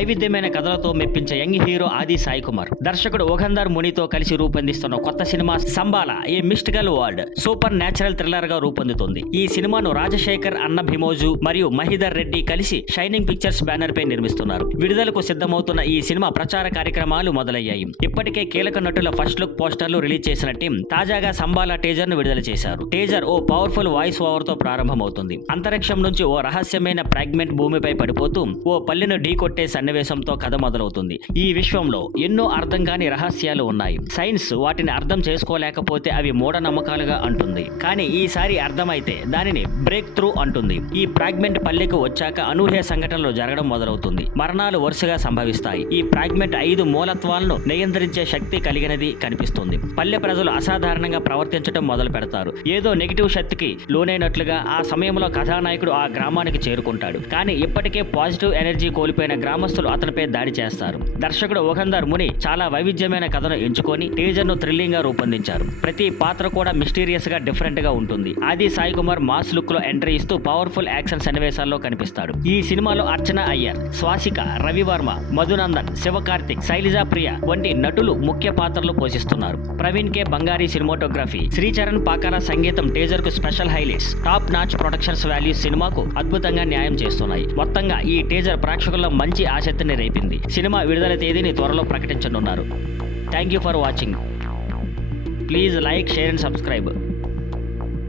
వైవిధ్యమైన కథలతో మెప్పించే young hero ఆది సాయి కుమార్. దర్శకుడు ఓఘందర్ మునితో కలిసి రూపొందిస్తున్న కొత్త cinema Shambhala a mystical world supernatural న్యాచురల్ థ్రిల్లర్ గా రూపొందుతుంది. ఈ సినిమాను రాజశేఖర్, అన్న భీమోజు మరియు మహిదర్ రెడ్డి కలిసి షైనింగ్ పిక్చర్స్ బ్యానర్ పై నిర్మిస్తున్నారు. విడుదలకు సిద్ధమవుతున్న ఈ సినిమా ప్రచార కార్యక్రమాలు మొదలయ్యాయి. ఇప్పటికే కీలక నటుల ఫస్ట్ లుక్ పోస్టర్లు రిలీజ్ చేసిన టీం తాజాగా సంబాల టీజర్ ను విడుదల చేశారు. టీజర్ ఓ పవర్ఫుల్ వాయిస్ ఓవర్ తో ప్రారంభమవుతుంది. అంతరిక్షం నుంచి ఓ రహస్యమైన ఫ్రాగ్మెంట్ భూమిపై పడిపోతూ ఓ పల్లెను ఢీకొట్టే సన్నివేశంతో కథ మొదలవుతుంది. ఈ విశ్వంలో ఎన్నో అర్థం కాని రహస్యాలు ఉన్నాయి. సైన్స్ వాటిని అర్థం చేసుకోలేకపోతే అవి మూఢనమ్మకాలుగా అంటుంది. కానీ ఈసారి అర్థమైతే దానిని బ్రేక్ త్రూ అంటుంది. ఈ ఫ్రాగ్మెంట్ పల్లెకు వచ్చాక అనూహ్య సంఘటనలు జరగడం మొదలవుతుంది. మరణాలు వరుసగా సంభవిస్తాయి. ఈ ఫ్రాగ్మెంట్ 5 మూలత్వాలను నియంత్రించే శక్తి కలిగినది కనిపిస్తుంది. పల్లె ప్రజలు అసాధారణంగా ప్రవర్తించడం మొదలు పెడతారు. ఏదో నెగిటివ్ శక్తికి లోనైనట్లుగా ఆ సమయంలో కథానాయకుడు ఆ గ్రామానికి చేరుకుంటాడు. కానీ ఇప్పటికే పాజిటివ్ ఎనర్జీ కోల్పోయిన గ్రామస్తులు అతనిపై దాడి చేస్తారు. దర్శకుడు ఓఘందర్ ముని చాలా వైవిధ్యమైన కథను ఎంచుకొని టీజర్ ను థ్రిల్లింగ్ గా రూపొందించారు. ప్రతి పాత్ర కూడా మిస్టీరియస్ గా డిఫరెంట్ గా ఉంటుంది. ఆది సాయి కుమార్ మాస్ లుక్ లో ఎంట్రీ ఇస్తూ పవర్ఫుల్ యాక్షన్ సన్నివేశాల్లో కనిపిస్తాడు. ఈ సినిమాలో అర్చన అయ్యర్, స్వాసిక, రవివర్మ, మధునందన్, శివకార్తిక్, శైలజా ప్రియ వంటి నటులు ముఖ్య పాత్రలు పోషిస్తున్నారు. ప్రవీణ్ కే బంగారీ సినిమాటోగ్రఫీ, శ్రీచరణ్ పాకాల సంగీతం టీజర్ కు special highlights. Top notch productions values సినిమాకు అద్భుతంగా న్యాయం చేస్తున్నాయి. మొత్తంగా ఈ టీజర్ ప్రేక్షకుల్లో మంచి ఆసక్తిని రేపింది. సినిమా విడుదల తేదీని త్వరలో ప్రకటించనున్నారు. Thank you for watching. Please like, share and subscribe.